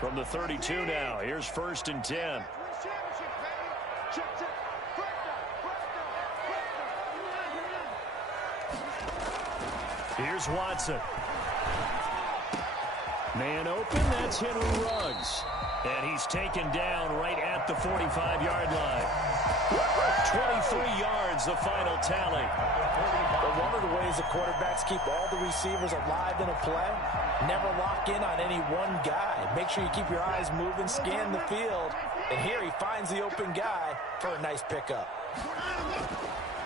From the 32 now, here's 1st and 10. Here's Watson. Man open, that's Henry Ruggs. And he's taken down right at the 45-yard line. 23 yards, the final tally. Well, one of the ways the quarterbacks keep all the receivers alive in a play, never lock in on any one guy. Make sure you keep your eyes moving, scan the field. And here he finds the open guy for a nice pickup.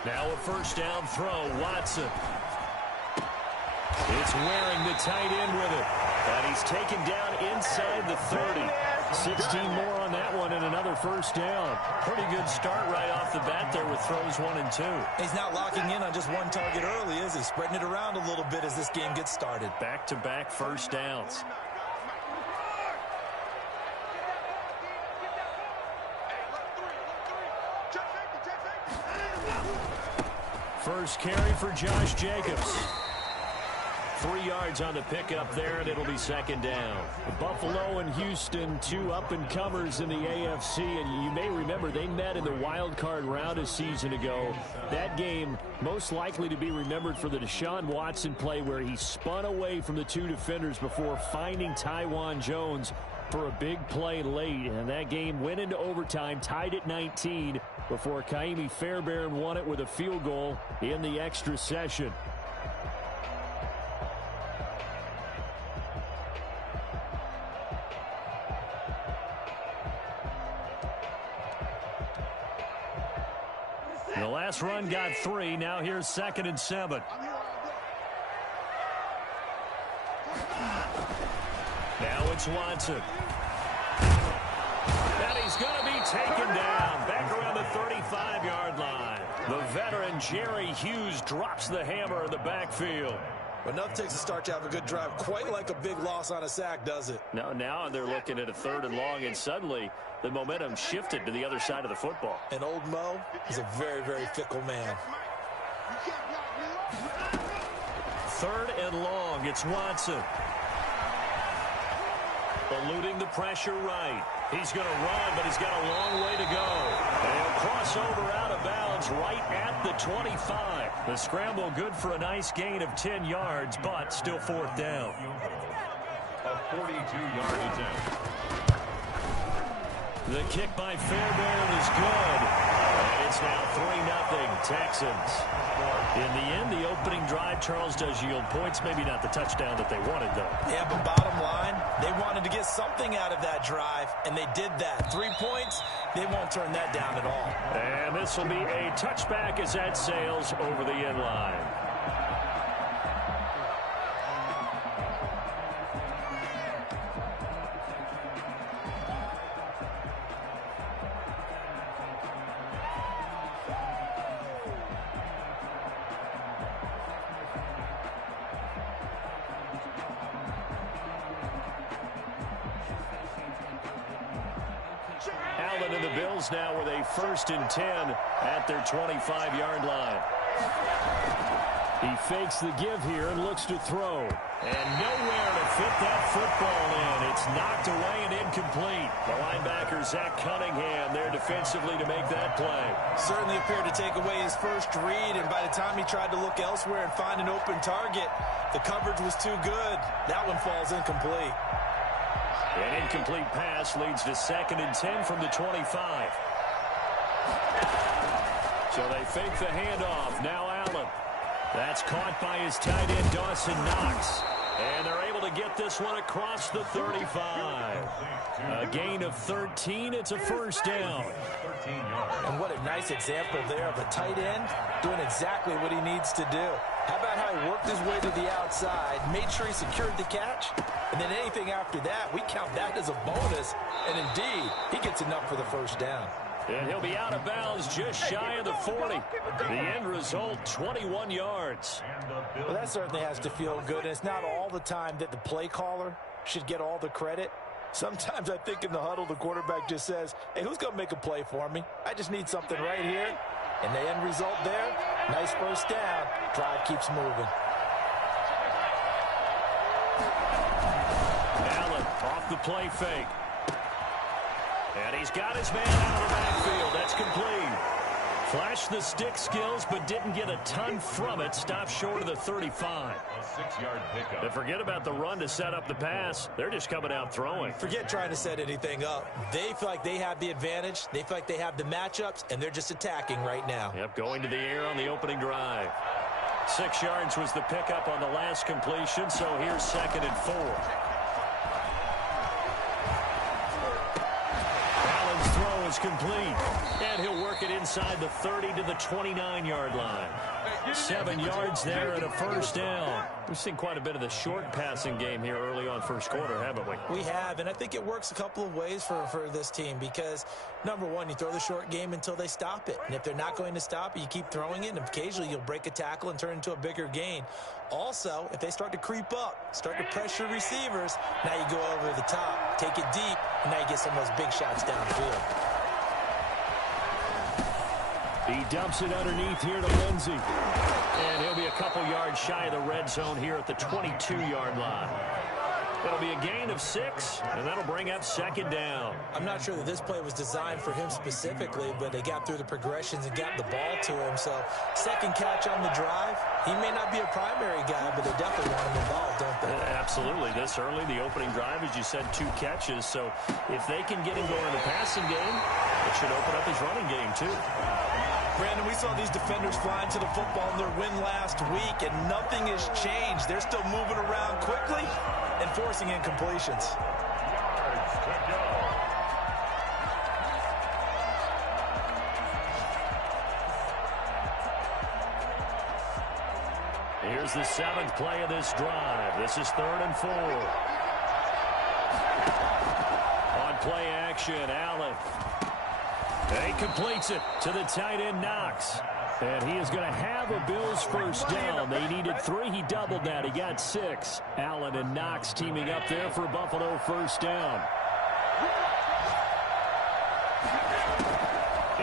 Now a 1st down throw, Watson. It's wearing the tight end with it. And he's taken down inside the 30. 16 more on that one and another 1st down. Pretty good start right off the bat there with throws 1 and 2. He's not locking in on just one target early, is he? Spreading it around a little bit as this game gets started. Back-to-back 1st downs. First carry for Josh Jacobs. 3 yards on the pickup there, and it'll be 2nd down. Buffalo and Houston, 2 up-and-comers in the AFC, and you may remember they met in the wild card round a season ago. That game most likely to be remembered for the Deshaun Watson play where he spun away from the 2 defenders before finding Tywan Jones for a big play late, and that game went into overtime, tied at 19, before Kaimi Fairbairn won it with a field goal in the extra session. The last run got 3. Now here's 2nd and 7. Now it's Watson. And he's going to be taken down back around the 35-yard line. The veteran Jerry Hughes drops the hammer in the backfield. But enough takes a start to have a good drive. Quite like a big loss on a sack, does it? No, now they're looking at a 3rd and long, and suddenly the momentum shifted to the other side of the football. And old Mo is a very, very fickle man. 3rd and long, it's Watson. Eluding the pressure right. He's going to run, but he's got a long way to go. And he'll cross over out of bounds right at the 25. The scramble good for a nice gain of 10 yards, but still 4th down. A 42-yard attempt. The kick by Fairbairn is good. And it's now 3-0 Texans. In the end, the opening drive, Charles, does yield points. Maybe not the touchdown that they wanted, though. Yeah, but bottom line, they wanted to get something out of that drive, and they did that. 3 points, they won't turn that down at all. And this will be a touchback as that sails over the end line. Allen and the Bills now with a 1st and 10 at their 25-yard line. He fakes the give here and looks to throw. And nowhere to fit that football in. It's knocked away and incomplete. The linebacker, Zach Cunningham, there defensively to make that play. Certainly appeared to take away his first read, and by the time he tried to look elsewhere and find an open target, the coverage was too good. That one falls incomplete. An incomplete pass leads to 2nd and 10 from the 25. So they fake the handoff. Now Allen. That's caught by his tight end, Dawson Knox. And they're able to get this one across the 35. A gain of 13. It's a 1st down. And what a nice example there of a tight end doing exactly what he needs to do. How about how he worked his way to the outside, made sure he secured the catch, and then anything after that, we count that as a bonus. And indeed, he gets enough for the 1st down. And he'll be out of bounds just shy of the 40. The end result, 21 yards. Well, that certainly has to feel good. And it's not all the time that the play caller should get all the credit. Sometimes I think in the huddle, the quarterback just says, hey, who's going to make a play for me? I just need something right here. And the end result there, nice 1st down. Drive keeps moving. Allen off the play fake. And he's got his man out of the backfield. That's complete. Flashed the stick skills, but didn't get a ton from it. Stopped short of the 35. A 6-yard pickup. And forget about the run to set up the pass. They're just coming out throwing. Forget trying to set anything up. They feel like they have the advantage. They feel like they have the matchups, and they're just attacking right now. Yep, going to the air on the opening drive. 6 yards was the pickup on the last completion, so here's 2nd and 4. Allen's throw is complete, and he'll work it inside the 30 to the 29-yard line. 7 yards there and a first down. We've seen quite a bit of the short passing game here early on first quarter, haven't we? We have, and I think it works a couple of ways for this team because, number one, you throw the short game until they stop it. And if they're not going to stop it, you keep throwing it, and occasionally you'll break a tackle and turn it into a bigger gain. Also, if they start to creep up, start to pressure receivers, now you go over the top, take it deep, and now you get some of those big shots downfield. He dumps it underneath here to Lindsey. And he'll be a couple yards shy of the red zone here at the 22-yard line. It'll be a gain of 6, and that'll bring up 2nd down. I'm not sure that this play was designed for him specifically, but they got through the progressions and got the ball to him. So, second catch on the drive. He may not be a primary guy, but they definitely want him involved, don't they? Absolutely. This early, the opening drive, as you said, 2 catches. So, if they can get him going in the passing game, it should open up his running game, too. Brandon, we saw these defenders flying to the football in their win last week, and nothing has changed. They're still moving around quickly and forcing incompletions. Yards to go. Here's the 7th play of this drive. This is 3rd and 4. On play action, Allen. He completes it to the tight end, Knox. And he is going to have a Bills first down. They needed 3. He doubled that. He got 6. Allen and Knox teaming up there for Buffalo first down.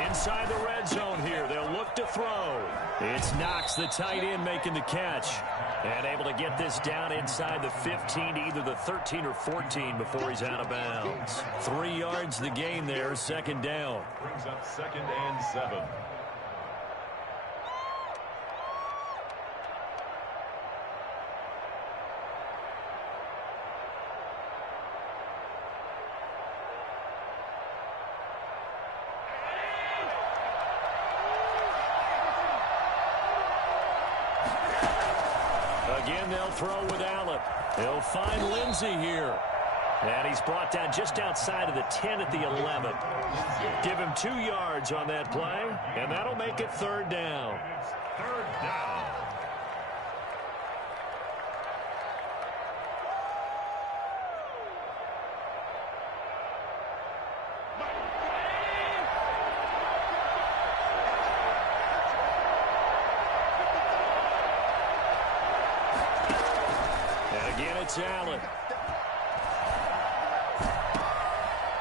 Inside the red zone here. They'll look to throw. It's Knox, the tight end, making the catch. And able to get this down inside the 15 to either the 13 or 14 before he's out of bounds. 3 yards the gain there, 2nd down. Brings up 2nd and 7. Again, they'll throw with Allen. He'll find Lindsey here. And he's brought down just outside of the 10 at the 11. Give him 2 yards on that play, and that'll make it 3rd down. It's 3rd down. It's Allen.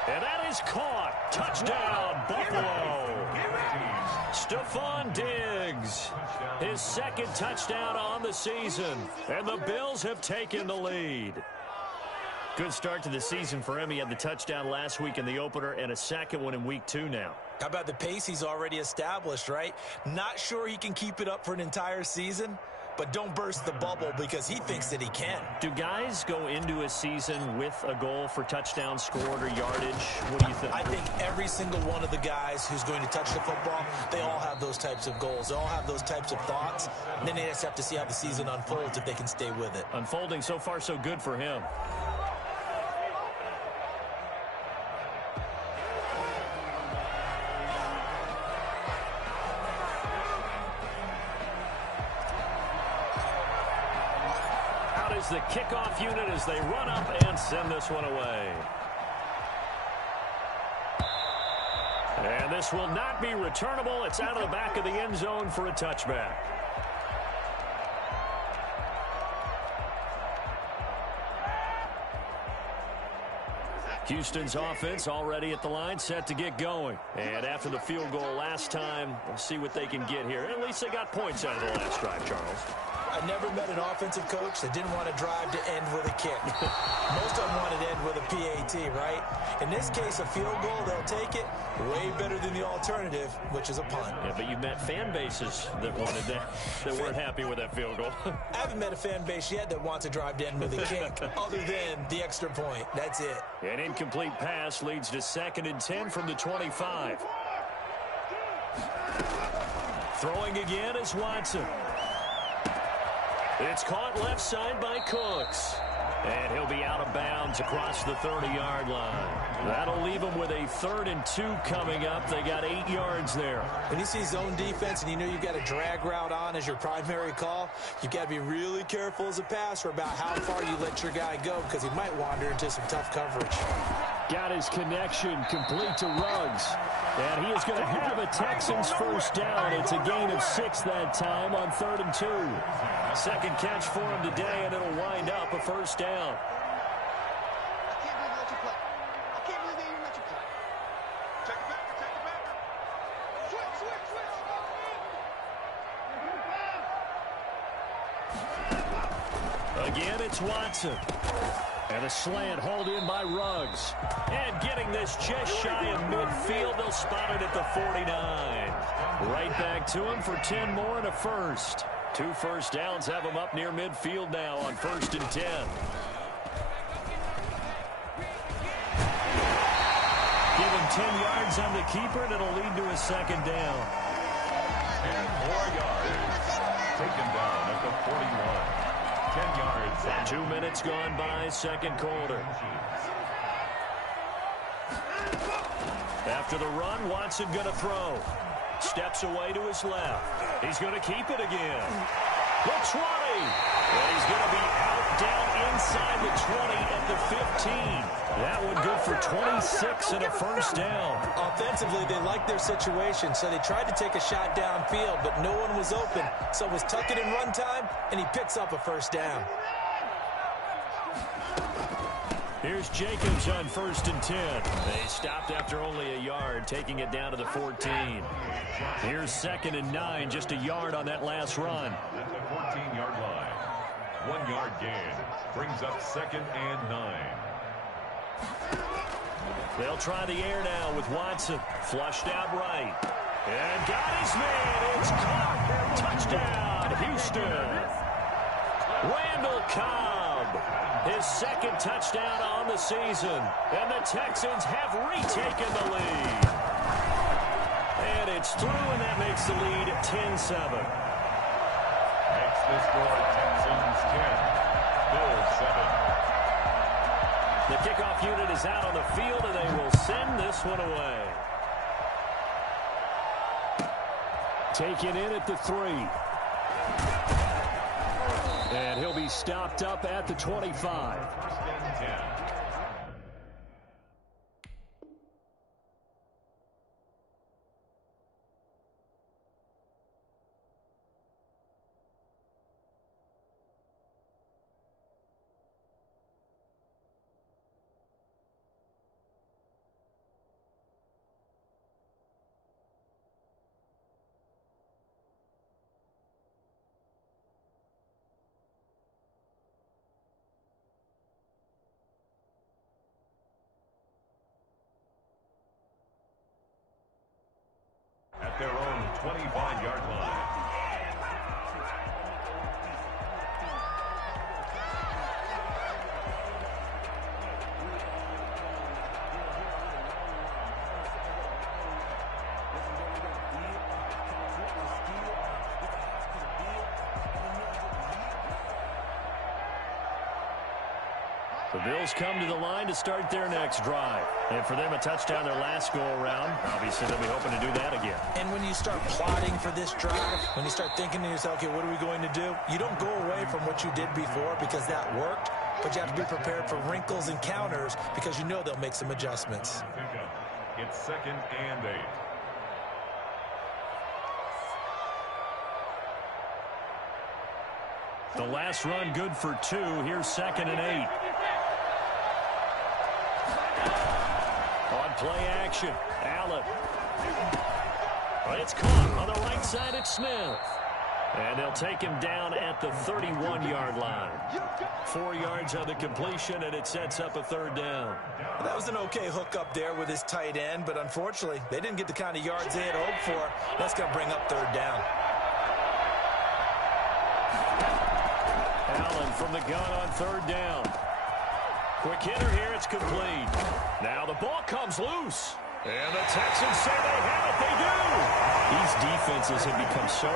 And that is caught. Touchdown, Buffalo. Stephon Diggs. His 2nd touchdown on the season. And the Bills have taken the lead. Good start to the season for him. He had the touchdown last week in the opener and a 2nd one in week 2 now. How about the pace he's already established, right? Not sure he can keep it up for an entire season, but don't burst the bubble because he thinks that he can. Do guys go into a season with a goal for touchdowns scored or yardage? What do you think? I think every single one of the guys who's going to touch the football, they all have those types of goals. They all have those types of thoughts. And then they just have to see how the season unfolds if they can stay with it. Unfolding so far so good for him. The kickoff unit as they run up and send this one away. And this will not be returnable. It's out of the back of the end zone for a touchback. Houston's offense already at the line, set to get going. And after the field goal last time, we'll see what they can get here. At least they got points out of the last drive, Charles. I never met an offensive coach that didn't want to drive to end with a kick. Most of them wanted to end with a PAT, right? In this case, a field goal, they'll take it. Way better than the alternative, which is a punt. Yeah, but you've met fan bases that wanted that, that weren't happy with that field goal. I haven't met a fan base yet that wants to drive to end with a kick, other than the extra point. That's it. An incomplete pass leads to 2nd and 10 from the 25. Throwing again is Watson. It's caught left side by Cooks. And he'll be out of bounds across the 30-yard line. That'll leave him with a 3rd and 2 coming up. They got 8 yards there. When you see zone defense and you know you've got a drag route on as your primary call, you've got to be really careful as a passer about how far you let your guy go because he might wander into some tough coverage. Got his connection complete to Ruggs. And he is going to have a Texans first down. It's a gain of 6 that time on 3rd and 2. Second catch for him today, and it'll wind up a first down. I can't believe they let you play. I can't believe they even let you play. Check it back. Check it back. Switch. Again, it's Watson. And a slant hauled in by Ruggs. And getting this just shy of midfield. They'll spot it at the 49. Right back to him for 10 more and a first. 2 first downs have him up near midfield now on 1st and 10. Give him 10 yards on the keeper, and it'll lead to a 2nd down. And 4 yards. Taken down at the 41. 10 yards. 2 minutes gone by, 2nd quarter. After the run, Watson going to throw. Steps away to his left. He's going to keep it again. The 20. And he's going to be out down inside the 20 at the 15. That one good for 26 and a first down. Offensively, they liked their situation, so they tried to take a shot downfield, but no one was open. So it was tuck it in run time, and he picks up a first down. Here's Jacobs on 1st and 10. They stopped after only a yard, taking it down to the 14. Here's 2nd and 9, just a yard on that last run. At the 14-yard line. 1 yard gain. Brings up 2nd and 9. They'll try the air now with Watson. Flushed out right. And got his man. It's caught. Touchdown, Houston. Randall Cobb. His 2nd touchdown on the season. And the Texans have retaken the lead. And it's through, and that makes the lead 10-7. Makes the score Texans 10. Bills 7. The kickoff unit is out on the field, and they will send this one away. Taken in at the 3. And he'll be stopped up at the 25. 1st and 10. At their own 25-yard line. The Bills come to the line to start their next drive. And for them, a touchdown their last go-around. Obviously, they'll be hoping to do that again. And when you start plotting for this drive, when you start thinking to yourself, okay, what are we going to do? You don't go away from what you did before because that worked, but you have to be prepared for wrinkles and counters because you know they'll make some adjustments. It's 2nd and 8. The last run good for 2. Here's 2nd and 8. On play action, Allen. It's caught on the right side. It's Smith. And they'll take him down at the 31-yard line. 4 yards on the completion, and it sets up a third down. Well, that was an okay hookup there with his tight end, but unfortunately, they didn't get the kind of yards they had hoped for. That's going to bring up third down. Allen from the gun on third down. Quick hitter here, it's complete. Now the ball comes loose. And the Texans say they have it. They do. These defenses have become so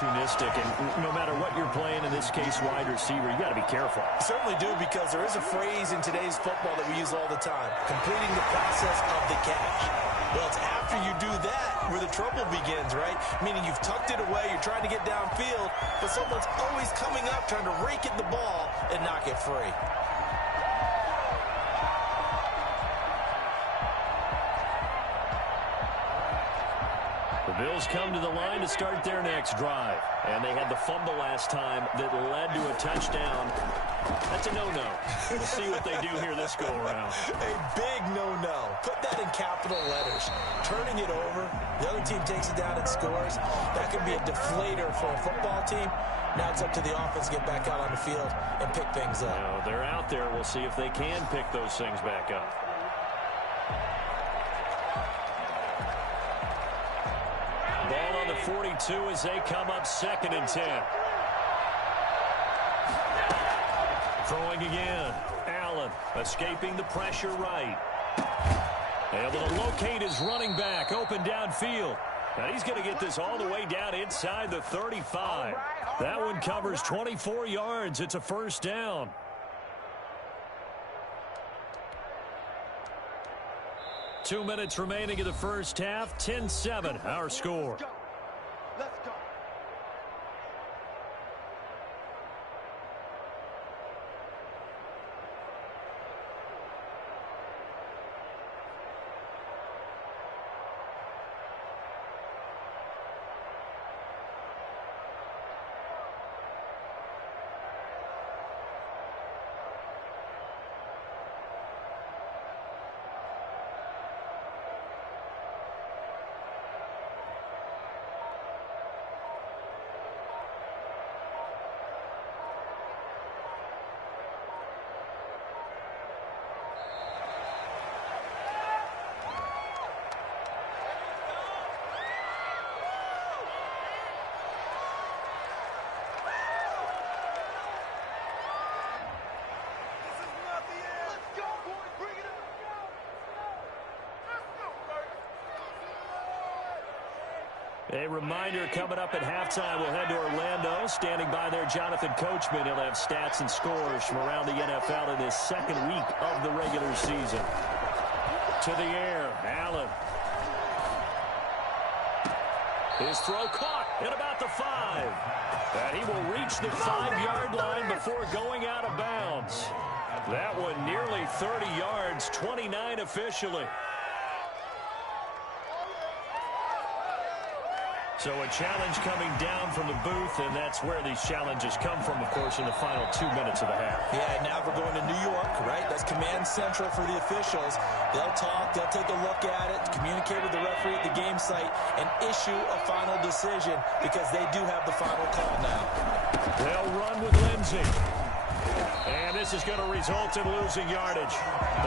opportunistic, and no matter what you're playing, in this case wide receiver, you got to be careful. Certainly do, because there is a phrase in today's football that we use all the time: completing the process of the catch. Well, it's after you do that where the trouble begins, right? Meaning you've tucked it away, you're trying to get downfield, but someone's always coming up trying to rake at the ball and knock it free. The Bills come to the line to start their next drive. And they had the fumble last time that led to a touchdown. That's a no-no. We'll see what they do here this go-around. A big no-no. Put that in capital letters. Turning it over, the other team takes it down and scores. That could be a deflator for a football team. Now it's up to the offense to get back out on the field and pick things up. No, they're out there. We'll see if they can pick those things back up. Ball on the 42 as they come up 2nd and 10. Throwing again. Allen escaping the pressure right. Able to locate his running back open downfield. Now he's going to get this all the way down inside the 35. That one covers 24 yards. It's a first down. Two minutes remaining in the first half. 10-7, our score. Let's go. A reminder coming up at halftime, we'll head to Orlando. Standing by there, Jonathan Coachman. He'll have stats and scores from around the NFL in this second week of the regular season. To the air, Allen. His throw caught at about the 5. And he will reach the 5-yard line before going out of bounds. That one nearly 30 yards, 29 officially. So a challenge coming down from the booth, and that's where these challenges come from, of course, in the final 2 minutes of the half. Yeah, now we're going to New York, right? That's command central for the officials. They'll talk, they'll take a look at it, communicate with the referee at the game site, and issue a final decision because they do have the final call now. They'll run with Lindsey. And this is going to result in losing yardage.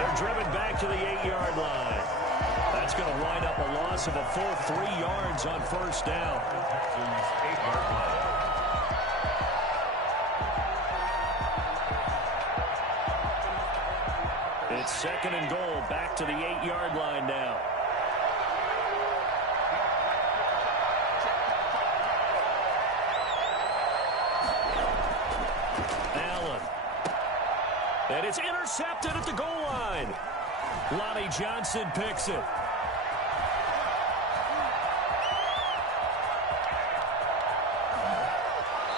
They're driven back to the 8-yard line. That's going to wind up a loss of a full 3 yards on first down. 8-yard line. It's 2nd and goal, back to the 8-yard line now. Allen. And it's intercepted at the goal line. Lonnie Johnson picks it.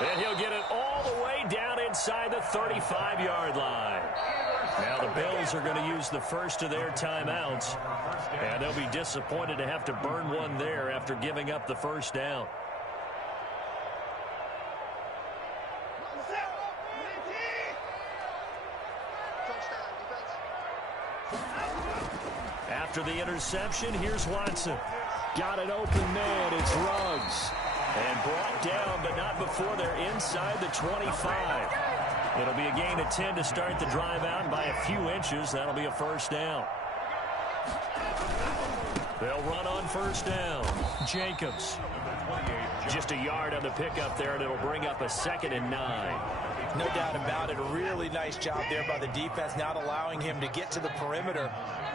And he'll get it all the way down inside the 35-yard line. Now the Bills are going to use the first of their timeouts. And they'll be disappointed to have to burn one there after giving up the first down. After the interception, here's Watson. Got an open man. It's Ruggs. And brought down, but not before they're inside the 25. It'll be a gain of 10 to start the drive out. By a few inches, that'll be a first down. They'll run on first down. Jacobs. Just a yard on the pickup there, and it'll bring up a 2nd and 9. No doubt about it. A really nice job there by the defense, not allowing him to get to the perimeter.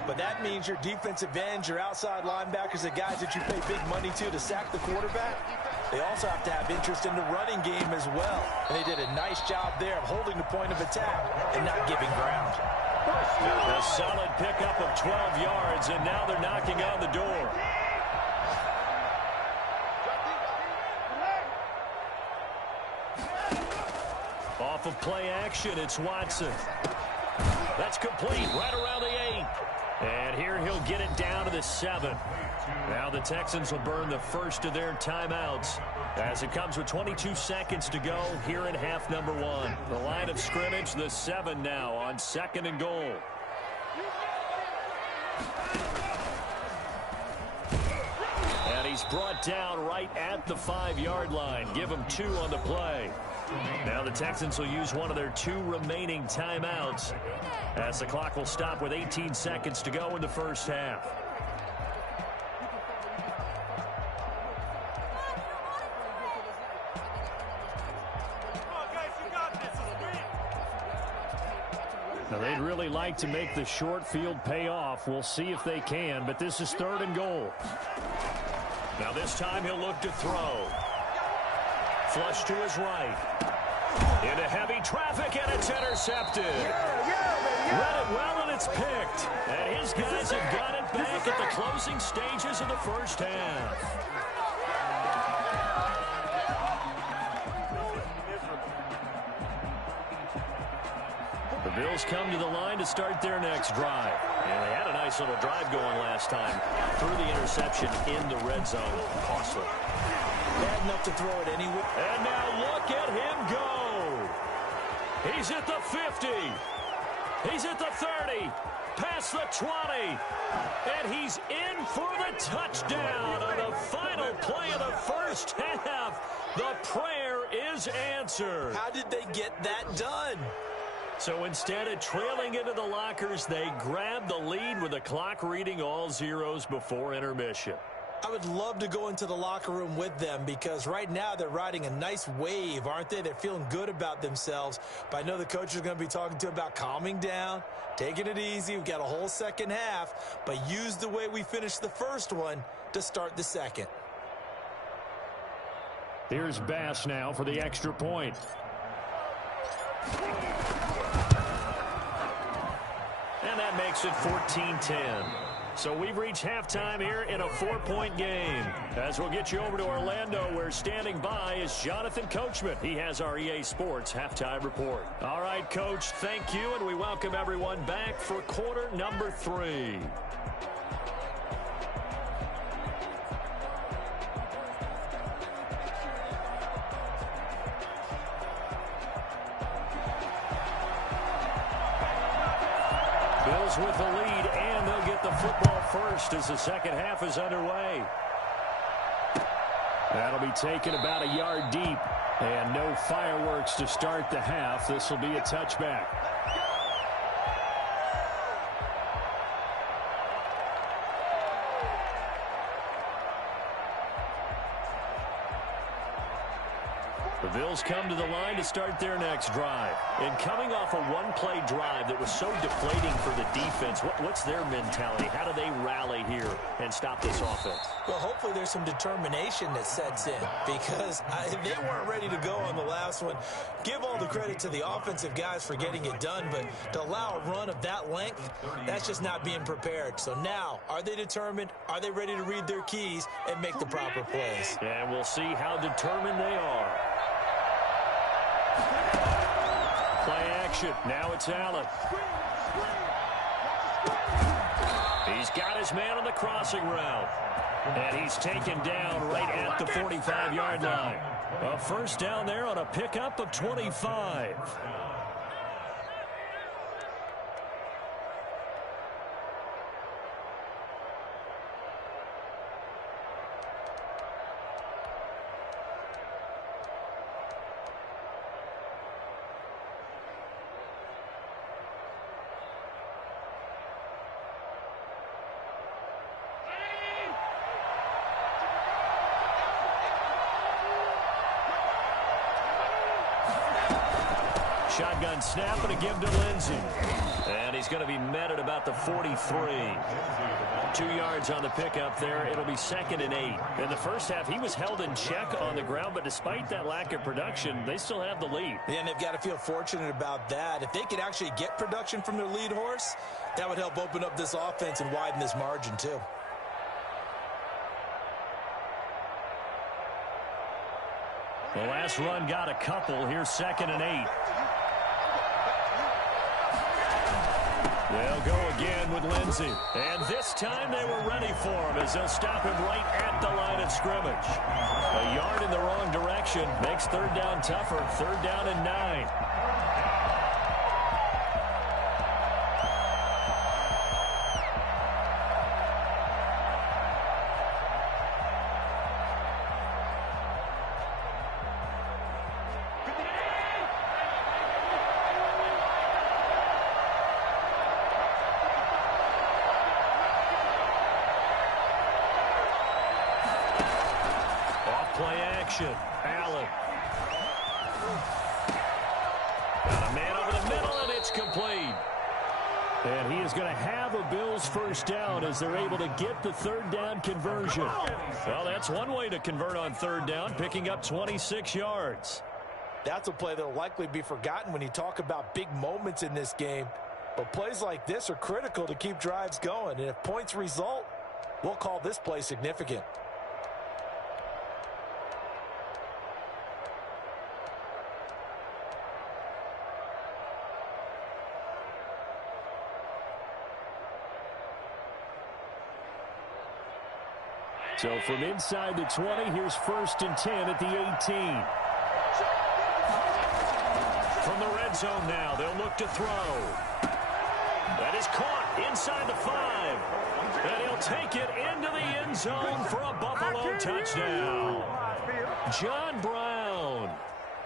But that means your defensive ends, your outside linebackers, the guys that you pay big money to sack the quarterback, they also have to have interest in the running game as well. And they did a nice job there of holding the point of attack and not giving ground. A solid pickup of 12 yards, and now they're knocking on the door. Off of play action, it's Watson. That's complete right around the 8. And here he'll get it down to the 7. Now the Texans will burn the first of their timeouts as it comes with 22 seconds to go here in half number 1. The line of scrimmage, the 7 now on 2nd and goal. And he's brought down right at the 5-yard line. Give him 2 on the play. Now the Texans will use one of their 2 remaining timeouts as the clock will stop with 18 seconds to go in the first half. Now they'd really like to make the short field pay off. We'll see if they can, but this is 3rd and goal. Now this time he'll look to throw. Flush to his right. Into heavy traffic, and it's intercepted. Read it well, and it's picked. And his guys have got it back at the closing stages of the first half. The Bills come to the line to start their next drive. And they had a nice little drive going last time. Threw the interception in the red zone. Costly. Bad enough to throw it anyway. And now look at him go. He's at the 50. He's at the 30. Past the 20. And he's in for the touchdown on the final play of the first half. The prayer is answered. How did they get that done? So instead of trailing into the lockers, they grabbed the lead with the clock reading all zeros before intermission. I would love to go into the locker room with them because right now they're riding a nice wave, aren't they? They're feeling good about themselves. But I know the coach is going to be talking to them about calming down, taking it easy. We've got a whole second half, but use the way we finished the first one to start the second. Here's Bass now for the extra point. And that makes it 14-10. So we've reached halftime here in a 4-point game. As we'll get you over to Orlando, where standing by is Jonathan Coachman. He has our EA Sports halftime report. All right, Coach, thank you, and we welcome everyone back for quarter number 3. Bills with the lead, and they'll get the football first as the second half is underway. That'll be taken about a yard deep, and no fireworks to start the half. This will be a touchback. The Bills come to the line to start their next drive. And coming off a one-play drive that was so deflating for the defense, what's their mentality? How do they rally here and stop this offense? Well, hopefully there's some determination that sets in because they weren't ready to go on the last one. Give all the credit to the offensive guys for getting it done, but to allow a run of that length, that's just not being prepared. So now, are they determined? Are they ready to read their keys and make the proper plays? And we'll see how determined they are. Play action. Now it's Allen. He's got his man on the crossing route. And he's taken down right at the 45-yard line. A first down there on a pickup of 25. shotgun snap and a give to Lindsey. And he's going to be met at about the 43. 2 yards on the pickup there. It'll be 2nd and 8. In the first half, he was held in check on the ground, but despite that lack of production, they still have the lead. And they've got to feel fortunate about that. If they could actually get production from their lead horse, that would help open up this offense and widen this margin too. The last run got a couple. Here's 2nd and 8. They'll go again with Lindsey. And this time they were ready for him as they'll stop him right at the line of scrimmage. A yard in the wrong direction makes 3rd down tougher. 3rd down and 9. Play action. Allen. Got a man over the middle, and it's complete. And he is going to have a Bills first down as they're able to get the 3rd down conversion. Well, that's one way to convert on 3rd down, picking up 26 yards. That's a play that will likely be forgotten when you talk about big moments in this game. But plays like this are critical to keep drives going. And if points result, we'll call this play significant. So from inside the 20, here's 1st and 10 at the 18. From the red zone now, they'll look to throw. That is caught inside the 5. And he'll take it into the end zone for a Buffalo touchdown. John Brown,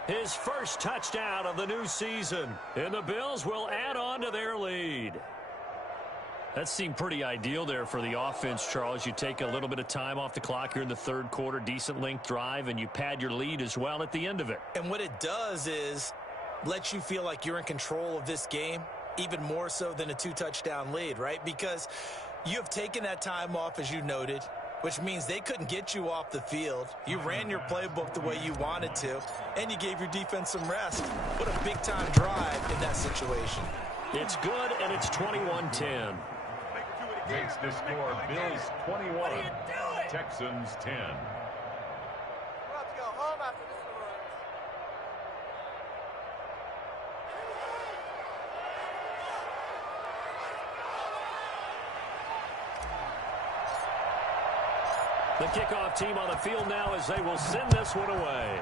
his first touchdown of the new season. And the Bills will add on to their lead. That seemed pretty ideal there for the offense, Charles. You take a little bit of time off the clock here in the 3rd quarter, decent length drive, and you pad your lead as well at the end of it. And what it does is let you feel like you're in control of this game, even more so than a 2-touchdown lead, right? Because you have taken that time off, as you noted, which means they couldn't get you off the field. You ran your playbook the way you wanted to, and you gave your defense some rest. What a big-time drive in that situation. It's good, and it's 21-10. Makes the score Bills 21, Texans 10. We'll have to go home after this one. The kickoff team on the field now as they will send this one away.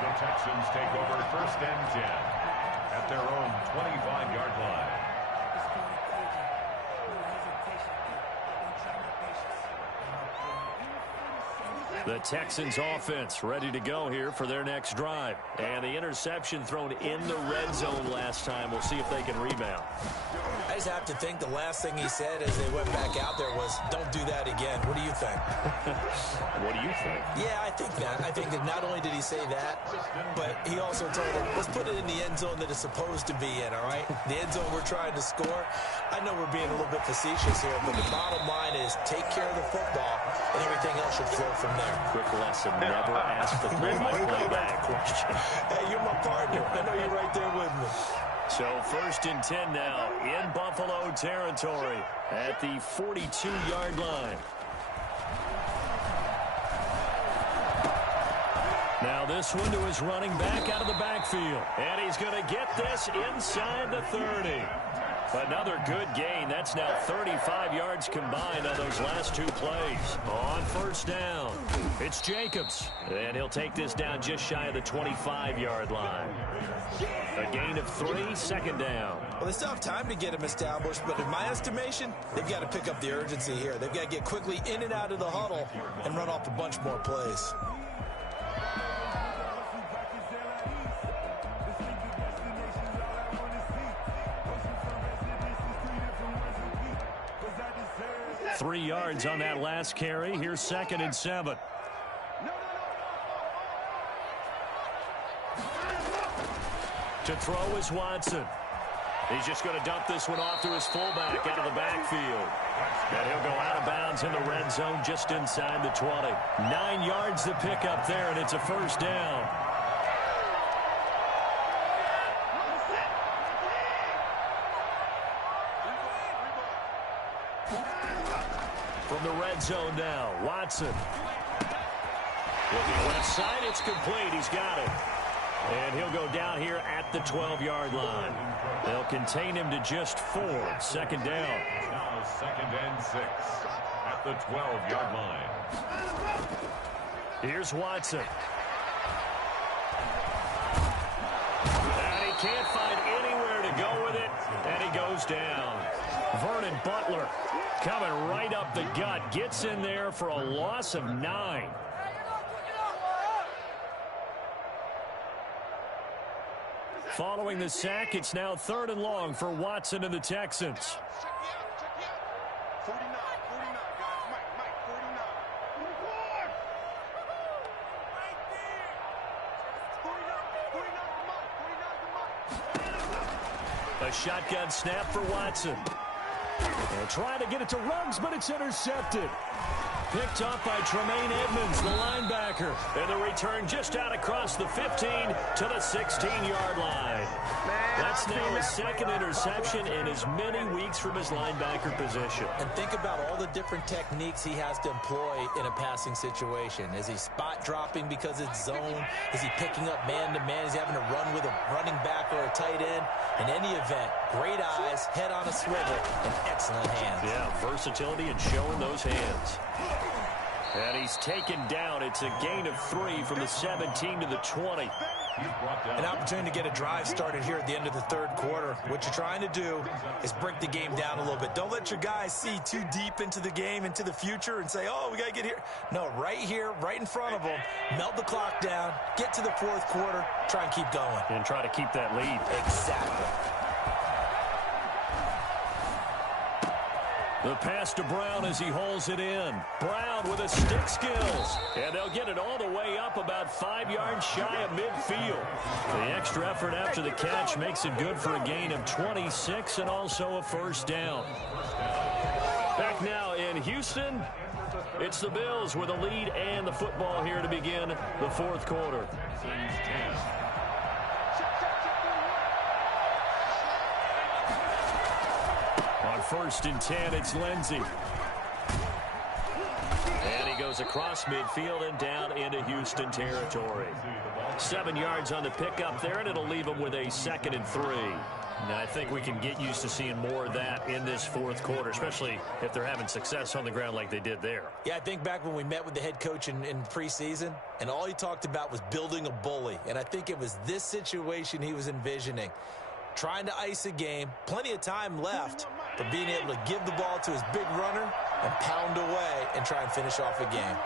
The Texans take over 1st and 10 at their own 25-yard line. The Texans offense ready to go here for their next drive. And the interception thrown in the red zone last time. We'll see if they can rebound. I just have to think the last thing he said as they went back out there was, don't do that again. What do you think? What do you think? Yeah, I think that. I think that not only did he say that, but he also told them, let's put it in the end zone that it's supposed to be in, all right? The end zone we're trying to score. I know we're being a little bit facetious here, but the bottom line is take care of the football, and everything else should flow from there. Quick lesson, never ask the play-by-play guy a question. Hey, you're my partner. I know you're right there with me. So 1st and 10 now in Buffalo territory at the 42-yard line. Now this one to his running back out of the backfield. And he's going to get this inside the 30. Another good gain. That's now 35 yards combined on those last 2 plays. On 1st down, it's Jacobs. And he'll take this down just shy of the 25-yard line. A gain of 3, 2nd down. Well, they still have time to get him established, but in my estimation, they've got to pick up the urgency here. They've got to get quickly in and out of the huddle and run off a bunch more plays. Three yards on that last carry. Here's 2nd and 7. To throw is Watson. He's just going to dump this one off to his fullback out of the backfield. And he'll go out of bounds in the red zone just inside the 20. 9 yards to pick up there, and it's a first down. From the red zone now, Watson. Looking left side, it's complete. He's got it. And he'll go down here at the 12-yard line. They'll contain him to just 4. Second down. Now 2nd and 6 at the 12-yard line. Here's Watson. And he can't find anywhere to go with it. And he goes down. Vernon Butler coming right up the gut. Gets in there for a loss of 9. Following the sack, it's now 3rd and long for Watson and the Texans. Check me out. 49, guys. Mike, 49. 49 to Mike. A shotgun snap for Watson. They'll try to get it to Ruggs, but it's intercepted. Picked up by Tremaine Edmonds, the linebacker. And the return just out across the 15 to the 16-yard line. That's now his 2nd interception in as many weeks from his linebacker position. And think about all the different techniques he has to employ in a passing situation. Is he spot dropping because it's zone? Is he picking up man-to-man? Is he having to run with a running back or a tight end? In any event, great eyes, head on a swivel, and excellent hands. Yeah, versatility and showing those hands. And he's taken down. It's a gain of 3 from the 17 to the 20. An opportunity to get a drive started here at the end of the 3rd quarter. What you're trying to do is break the game down a little bit. Don't let your guys see too deep into the game, into the future, and say, oh, we got to get here. No, right here, right in front of them, melt the clock down, get to the 4th quarter, try and keep going. And try to keep that lead. Exactly. The pass to Brown as he holds it in. Brown with his stick skills. And they'll get it all the way up about 5 yards shy of midfield. The extra effort after the catch makes it good for a gain of 26 and also a first down. Back now in Houston, it's the Bills with a lead and the football here to begin the 4th quarter. On 1st and 10, it's Lindsey. And he goes across midfield and down into Houston territory. 7 yards on the pickup there, and it'll leave him with a 2nd and 3. Now, I think we can get used to seeing more of that in this 4th quarter, especially if they're having success on the ground like they did there. Yeah, I think back when we met with the head coach in preseason, and all he talked about was building a bully. And I think it was this situation he was envisioning. Trying to ice a game, plenty of time left, but being able to give the ball to his big runner and pound away and try and finish off a game.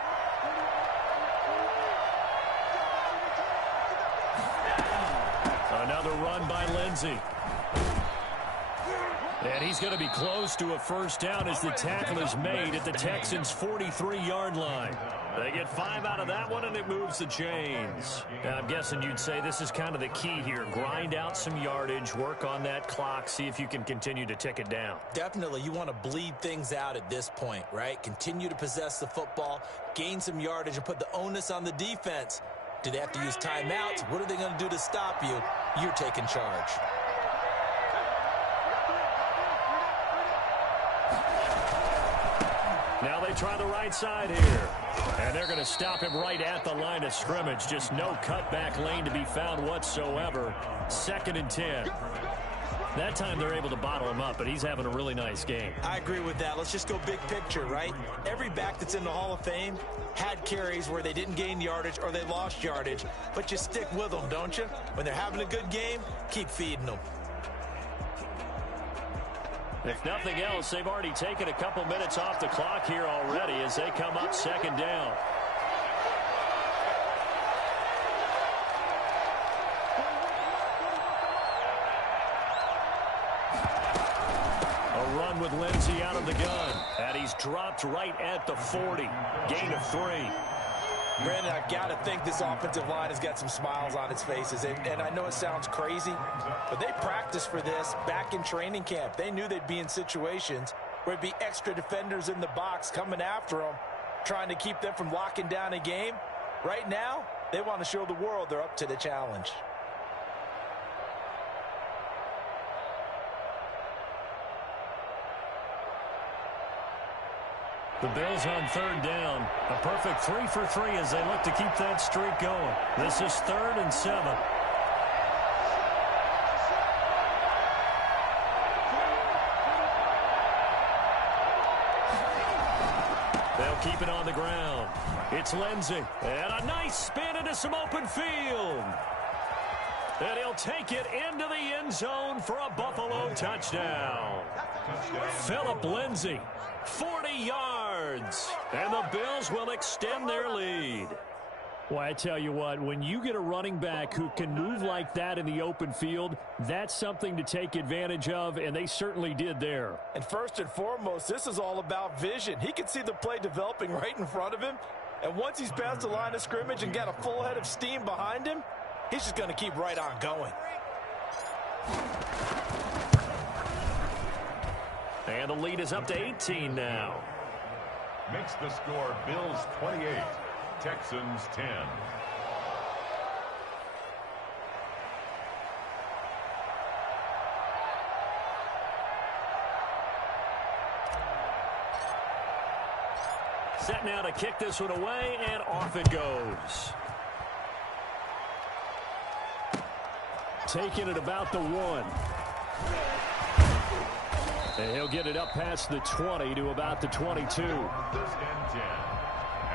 Another run by Lindsey. And he's going to be close to a first down as the tackle is made at the Texans' 43-yard line. They get 5 out of that one, and it moves the chains. Now, I'm guessing you'd say this is kind of the key here. Grind out some yardage, work on that clock, see if you can continue to tick it down. Definitely, you want to bleed things out at this point, right? Continue to possess the football, gain some yardage, and put the onus on the defense. Do they have to use timeouts? What are they going to do to stop you? You're taking charge. Now they try the right side here. And they're going to stop him right at the line of scrimmage. Just no cutback lane to be found whatsoever. 2nd and 10. That time they're able to bottle him up, but he's having a really nice game. I agree with that. Let's just go big picture, right? Every back that's in the Hall of Fame had carries where they didn't gain yardage or they lost yardage. But you stick with them, don't you? When they're having a good game, keep feeding them. If nothing else, they've already taken a couple minutes off the clock here already as they come up 2nd down. A run with Lindsey out of the gun. And he's dropped right at the 40. Gain of 3. Brandon, I've got to think this offensive line has got some smiles on its faces. And I know it sounds crazy, but they practiced for this back in training camp. They knew they'd be in situations where it'd be extra defenders in the box coming after them, trying to keep them from locking down a game. Right now, they want to show the world they're up to the challenge. The Bills on third down. A perfect 3 for 3 as they look to keep that streak going. This is 3rd and 7. They'll keep it on the ground. It's Lindsey. And a nice spin into some open field. And he'll take it into the end zone for a Buffalo touchdown. Phillip Lindsey, 40 yards. And the Bills will extend their lead. Well, I tell you what, when you get a running back who can move like that in the open field, that's something to take advantage of, and they certainly did there. And first and foremost, this is all about vision. He can see the play developing right in front of him, and once he's past the line of scrimmage and got a full head of steam behind him, he's just going to keep right on going. And the lead is up to 18 now. Makes the score Bills 28, Texans 10. Set now to kick this one away, and off it goes. Taking it about the 1. And he'll get it up past the 20 to about the 22. 1st and 10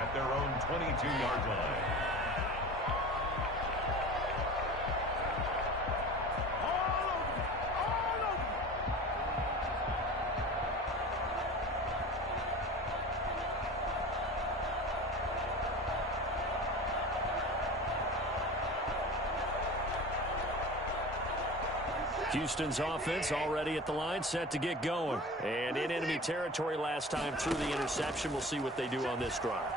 at their own 22-yard line. Houston's offense already at the line, set to get going. And in enemy territory last time through the interception. We'll see what they do on this drive.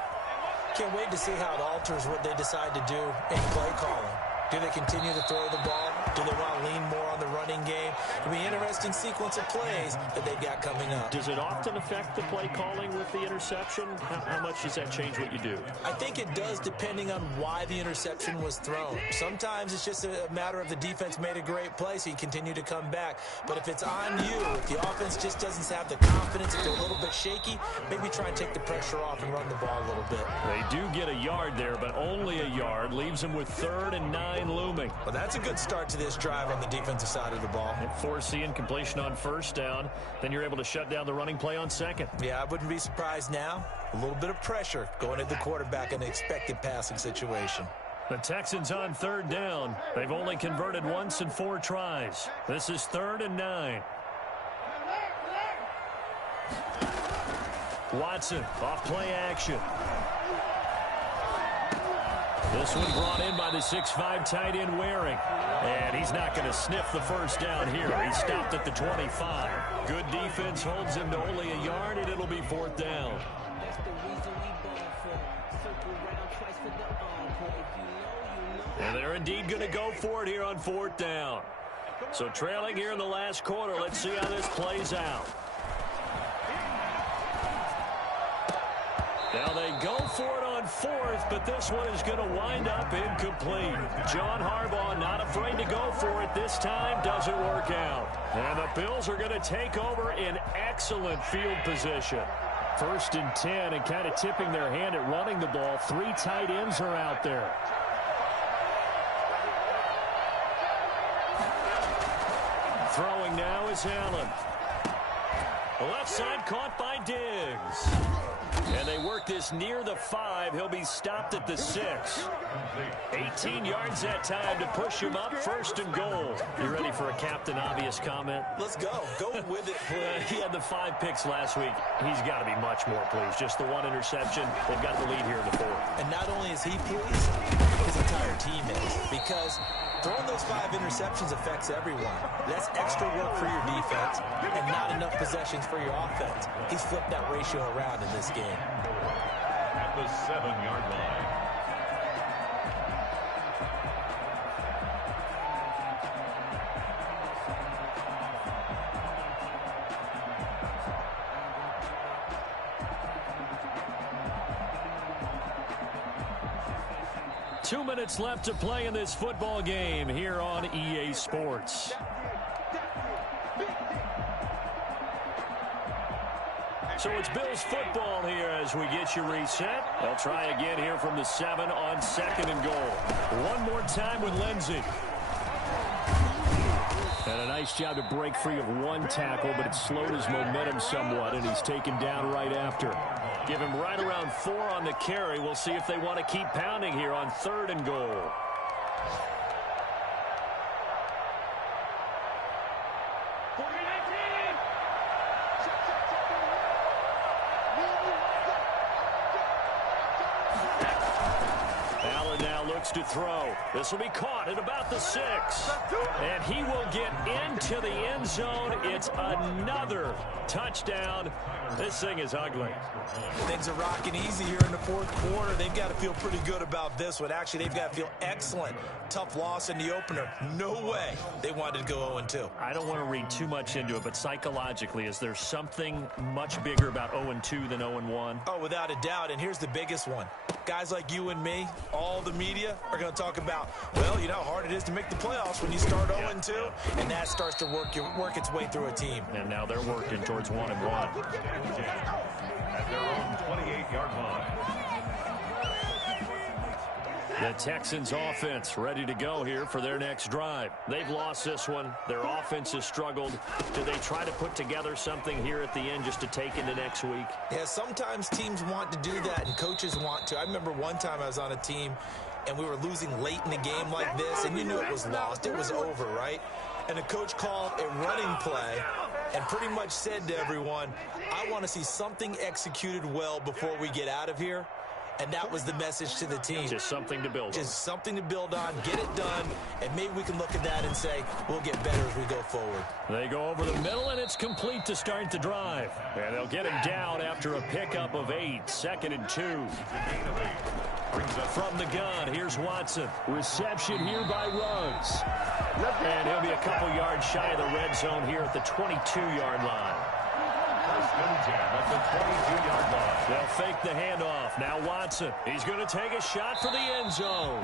Can't wait to see how it alters what they decide to do in play calling. Do they continue to throw the ball? Do they want to lean more on the running game? It'll be an interesting sequence of plays that they've got coming up. Does it often affect the play calling with the interception? How much does that change what you do? I think it does depending on why the interception was thrown. Sometimes it's just a matter of the defense made a great play, so you continue to come back. But if it's on you, if the offense just doesn't have the confidence, if they're a little bit shaky, maybe try and take the pressure off and run the ball a little bit. They do get a yard there, but only a yard. Leaves them with 3rd and 9 looming. Well, that's a good start to this drive on the defensive side of the ball. And foreseeing completion on 1st down, then you're able to shut down the running play on 2nd. Yeah, I wouldn't be surprised now. A little bit of pressure going at the quarterback in an expected passing situation. The Texans on 3rd down. They've only converted once in 4 tries. This is 3rd and 9. Watson off play action. This one brought in by the 6'5" tight end Waring. And he's not going to sniff the 1st down here. He stopped at the 25. Good defense holds him to only a yard, and it'll be 4th down. And they're indeed going to go for it here on 4th down. So trailing here in the last quarter. Let's see how this plays out. Now they go for it on 4th, but this one is going to wind up incomplete. John Harbaugh not afraid to go for it this time. Doesn't work out. And the Bills are going to take over in excellent field position. 1st and 10, and kind of tipping their hand at running the ball. 3 tight ends are out there. Throwing now is Allen. The left side caught by Diggs. And they work this near the 5. He'll be stopped at the 6. 18 yards that time to push him up 1st and goal. You ready for a Captain Obvious comment? Let's go. Go with it. He had the 5 picks last week. He's got to be much more pleased. Just the 1 interception. They've got the lead here in the 4th. And not only is he pleased, his entire team is. Because throwing those 5 interceptions affects everyone. That's extra work for your defense and not enough possessions for your offense. He's flipped that ratio around in this game. At the 7-yard line, 2 minutes left to play in this football game here on EA Sports. So it's Bills football here as we get you reset. They'll try again here from the 7 on 2nd and goal. One more time with Lindsey. And a nice job to break free of one tackle, but it slowed his momentum somewhat, and he's taken down right after. Give him right around 4 on the carry. We'll see if they want to keep pounding here on 3rd and goal. To throw. This will be caught at about the 6. And he will get into the end zone. It's another touchdown. This thing is ugly. Things are rocking easy here in the 4th quarter. They've got to feel pretty good about this one. Actually, they've got to feel excellent. Tough loss in the opener. No way they wanted to go 0-2. I don't want to read too much into it, but psychologically, is there something much bigger about 0-2 than 0-1? Oh, without a doubt. And here's the biggest one. Guys like you and me, all the media, are going to talk about, well, you know how hard it is to make the playoffs when you start 0-2, and that starts to work its way through a team. And now they're working towards 1-1. At their own 28-yard line. The Texans offense ready to go here for their next drive. They've lost this one. Their offense has struggled. Do they try to put together something here at the end just to take into next week? Yeah, sometimes teams want to do that and coaches want to. I remember one time I was on a team and we were losing late in the game like this, and you knew it was lost. It was over, right? And the coach called a running play and pretty much said to everyone, I want to see something executed well before we get out of here. And that was the message to the team. Just something to build on. Just something to build on, get it done, and maybe we can look at that and say, we'll get better as we go forward. They go over the middle, and it's complete to start the drive. And they'll get him down after a pickup of 8, 2nd and 2. From the gun, here's Watson. Reception here by Ruggs. And he'll be a couple yards shy of the red zone here at the 22-yard line. First and 10 at the 22-yard line. They'll fake the handoff. Now Watson. He's going to take a shot for the end zone.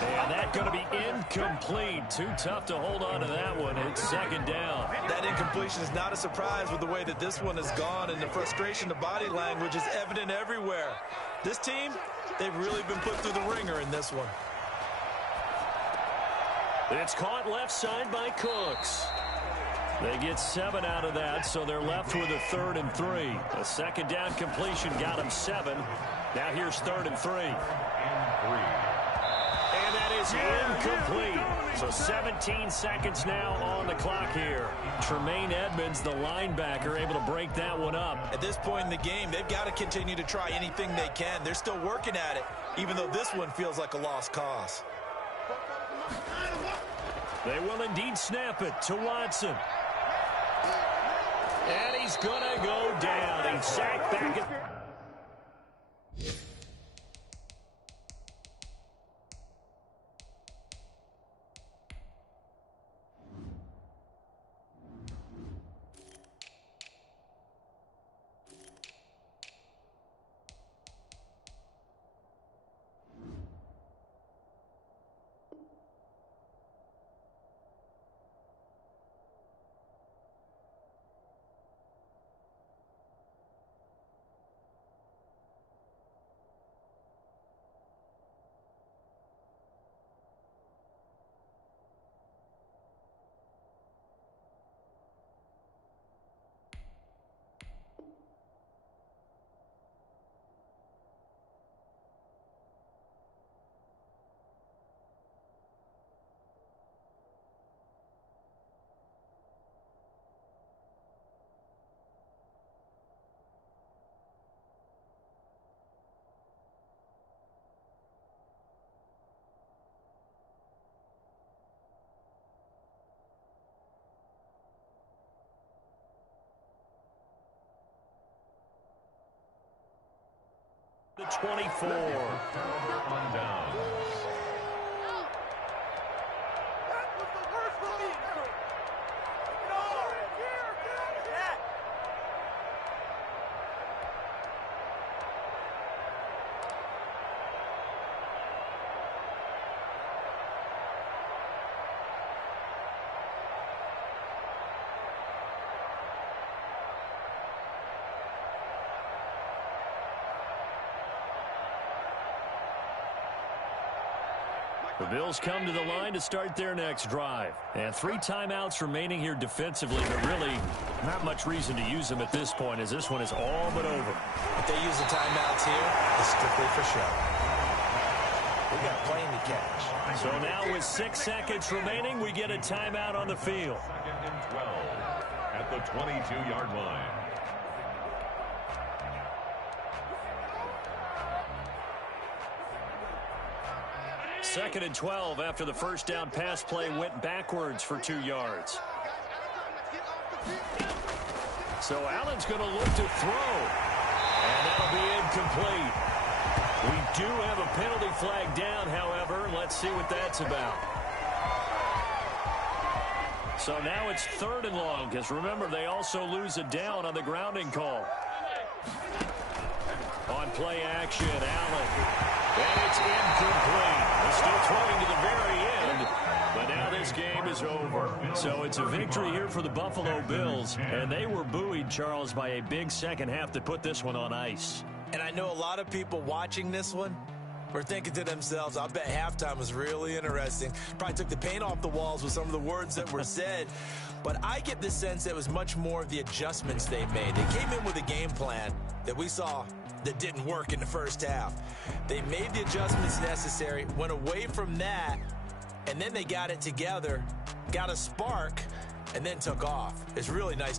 And that's going to be incomplete. Too tough to hold on to that one. It's 2nd down. That incompletion is not a surprise with the way that this one has gone, and the frustration, the body language is evident everywhere. This team, they've really been put through the ringer in this one. It's caught left side by Cooks. They get 7 out of that, so they're left with a 3rd and 3. A 2nd down completion got them 7. Now here's 3rd and 3. And that is incomplete. So 17 seconds now on the clock here. Tremaine Edmonds, the linebacker, able to break that one up. At this point in the game, they've got to continue to try anything they can. They're still working at it, even though this one feels like a lost cause. They will indeed snap it to Watson. And he's going to go down. He's sacked back at... The 24. On down. The Bills come to the line to start their next drive. And 3 timeouts remaining here defensively, but really not much reason to use them at this point, as this one is all but over. If they use the timeouts here, it's strictly for show. We got plenty to catch. So now with 6 seconds remaining, we get a timeout on the field. 2nd and 12 at the 22-yard line. Second and 12 after the first down pass play went backwards for 2 yards. So Allen's going to look to throw. And that'll be incomplete. We do have a penalty flag down, however. Let's see what that's about. So now it's 3rd and long, because remember, they also lose a down on the grounding call. On play action, Allen. And it's incomplete. They're still throwing to the very end, but now this game is over. So it's a victory here for the Buffalo Bills, and they were buoyed, Charles, by a big second half that put this one on ice. And I know a lot of people watching this one were thinking to themselves, I bet halftime was really interesting. Probably took the paint off the walls with some of the words that were said. But I get the sense that it was much more of the adjustments they made. They came in with a game plan that we saw that didn't work in the first half. They made the adjustments necessary, went away from that, and then they got it together, got a spark, and then took off. It's really nice